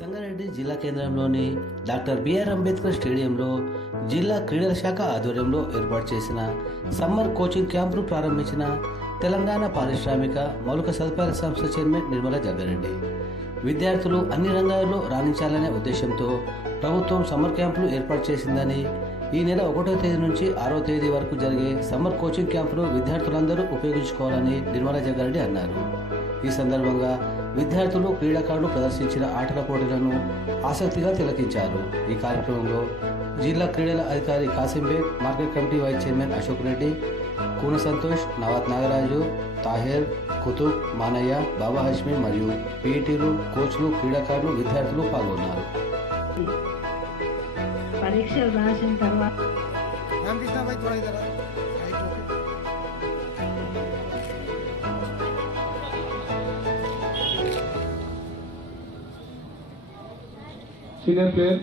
సంగారెడ్డి జిల్లా కేంద్రంలోని doctor BR Ambedkar స్టేడియంలో జిల్లా క్రీడల శాఖ ఆధ్వర్యంలో ఏర్పాటు చేసిన సమ్మర్ కోచింగ్ క్యాంపును ప్రారంభించిన తెలంగాణ పారిశ్రామిక మౌలిక సదుపాయాల సంస్థ చైర్మన్ నిర్మలా జగ్గారెడ్డి. విద్యార్థులు అన్ని రంగాల్లో రాణించాలనే ఉద్దేశంతో ప్రభుత్వం సమ్మర్ క్యాంపులు ఏర్పాటు చేసిందని, ఈ నెల 1వ తేదీ నుంచి 6వ తేదీ వరకు జరిగే సమ్మర్ కోచింగ్ క్యాంపును విద్యార్థులందరూ ఉపయోగించుకోవాలని నిర్మలా జగ్గారెడ్డి అన్నారు. ఈ సందర్భంగా విద్యార్థులు క్రీడాకారులు ప్రదర్శించిన ఆటల పోటీలను ఆసక్తిగా తిలకించారు. ఈ కార్యక్రమంలో జిల్లా క్రీడల అధికారి Kasimbeg, market committee vice chairman Ashok Reddy, Koona Santosh, Navath Nagaraju, Taher, Qutub, Manaiah, Baba Hashmi మరియు పీఈటీలు, కోచ్లు, క్రీడాకారులు, విద్యార్థులు పాల్గొన్నారు. పరీక్షలు రాసిన తర్వాత సీనియర్ ప్లేయర్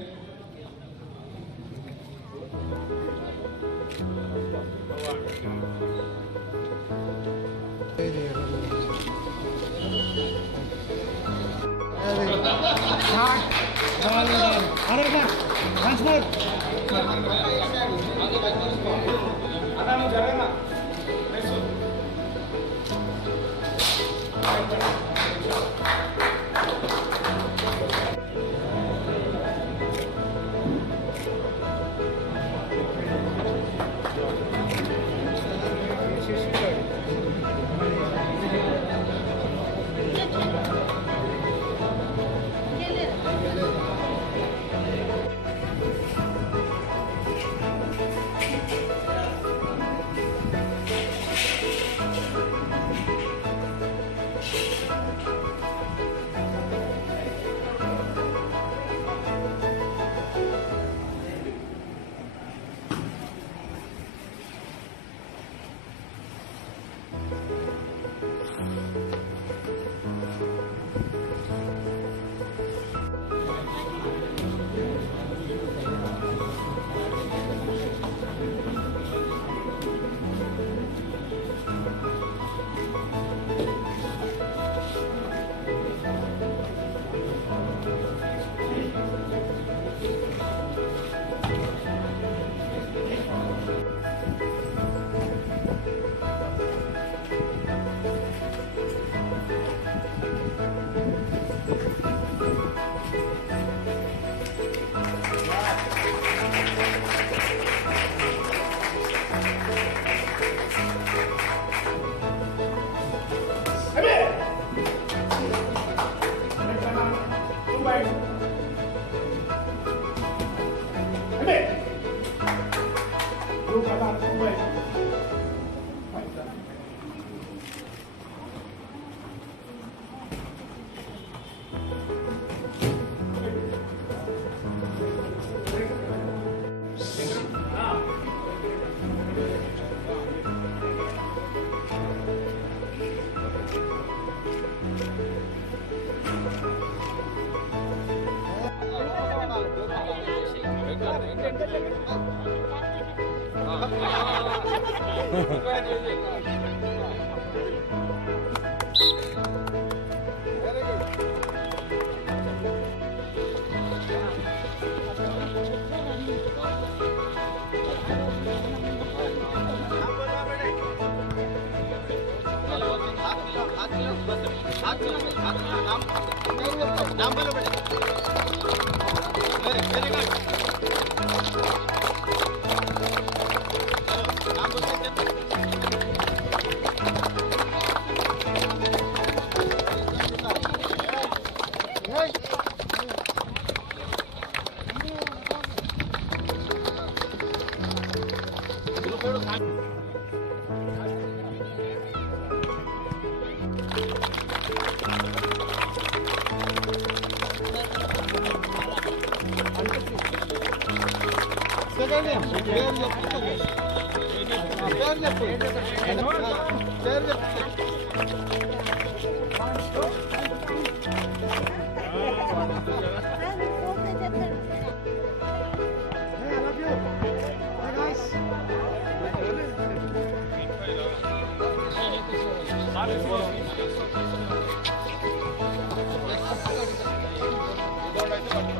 చదువుతో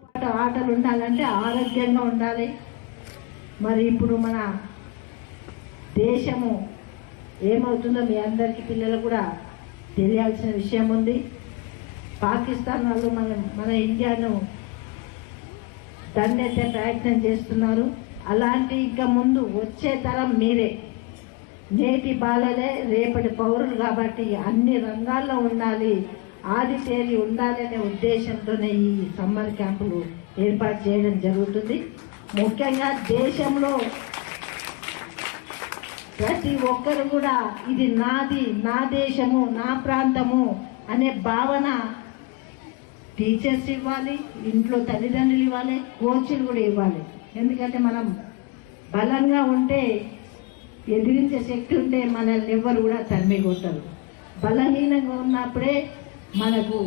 పాటు ఆటలు ఉండాలంటే ఆరోగ్యంగా ఉండాలి. మరి ఇప్పుడు మన దేశము ఏమవుతుందో మీ అందరికీ పిల్లలు కూడా తెలియాల్సిన విషయం ఉంది. పాకిస్తాన్ వాళ్ళు మన ఇండియాను దండెత్తే ప్రయత్నం చేస్తున్నారు. అలాంటి ఇంకా ముందు వచ్చే తరం మీరే, నేటి బాలలే రేపటి పౌరులు. కాబట్టి అన్ని రంగాల్లో ఉండాలి, ఆదితేరి ఉండాలనే ఉద్దేశంతోనే ఈ సమ్మర్ క్యాంపులు ఏర్పాటు చేయడం జరుగుతుంది. ముఖ్యంగా దేశంలో ప్రతి ఒక్కరు కూడా ఇది నాది, నా దేశము, నా ప్రాంతము అనే భావన టీచర్స్ ఇవ్వాలి, ఇంట్లో తల్లిదండ్రులు ఇవ్వాలి, కోచ్లు కూడా ఇవ్వాలి. ఎందుకంటే మనం బలంగా ఉంటే, ఎదిరించే శక్తి ఉంటే మనల్ని ఎవ్వరు కూడా తరిమి కొట్టరు. బలహీనంగా ఉన్నప్పుడే మనకు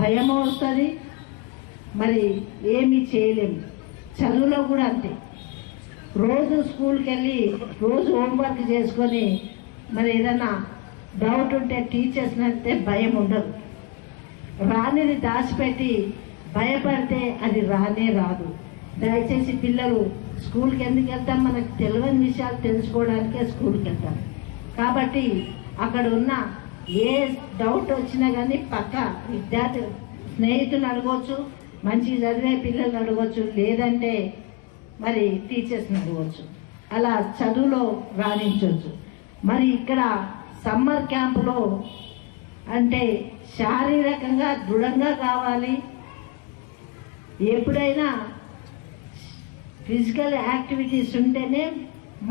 భయం వస్తుంది, మరి ఏమీ చేయలేము. చదువులో కూడా అంతే. రోజు స్కూల్కి వెళ్ళి రోజు హోంవర్క్ చేసుకొని మరి ఏదైనా డౌట్ ఉంటే టీచర్స్ని అంటే భయం ఉండదు. రానిది దాచిపెట్టి భయపడితే అది రానే రాదు. దయచేసి పిల్లలు స్కూల్కి ఎందుకు వెళ్తాం? మనకు తెలియని విషయాలు తెలుసుకోవడానికే స్కూల్కి వెళ్తాం. కాబట్టి అక్కడ ఉన్న ఏ డౌట్ వచ్చినా కానీ పక్క విద్యార్థి స్నేహితులు అడగవచ్చు, మంచి చదివే పిల్లలు అడగవచ్చు, లేదంటే మరి టీచర్స్ని అడగవచ్చు. అలా చదువులో రాణించవచ్చు. మరి ఇక్కడ సమ్మర్ క్యాంపులో అంటే శారీరకంగా దృఢంగా కావాలి. ఎప్పుడైనా ఫిజికల్ యాక్టివిటీస్ ఉంటేనే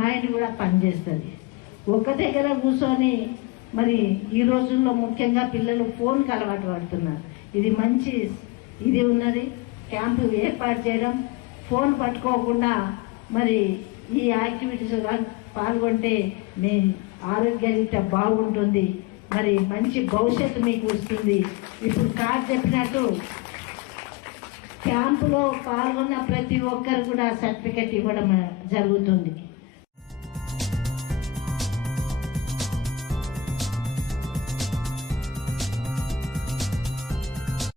మైండ్ కూడా పనిచేస్తుంది. ఒక దగ్గర కూర్చొని మరి ఈ రోజుల్లో ముఖ్యంగా పిల్లలు ఫోన్కి అలవాటు పడుతున్నారు. ఇది మంచి ఇది ఉన్నది క్యాంపు ఏర్పాటు చేయడం. ఫోన్ పట్టుకోకుండా మరి ఈ యాక్టివిటీస్ పాల్గొంటే మీ ఆరోగ్యరీత్యా బాగుంటుంది, మరి మంచి భవిష్యత్తు మీకు వస్తుంది. ఇప్పుడు కాదు చెప్పినట్టు క్యాంపులో పాల్గొన్న ప్రతి ఒక్కరు కూడా సర్టిఫికెట్ ఇవ్వడం జరుగుతుంది.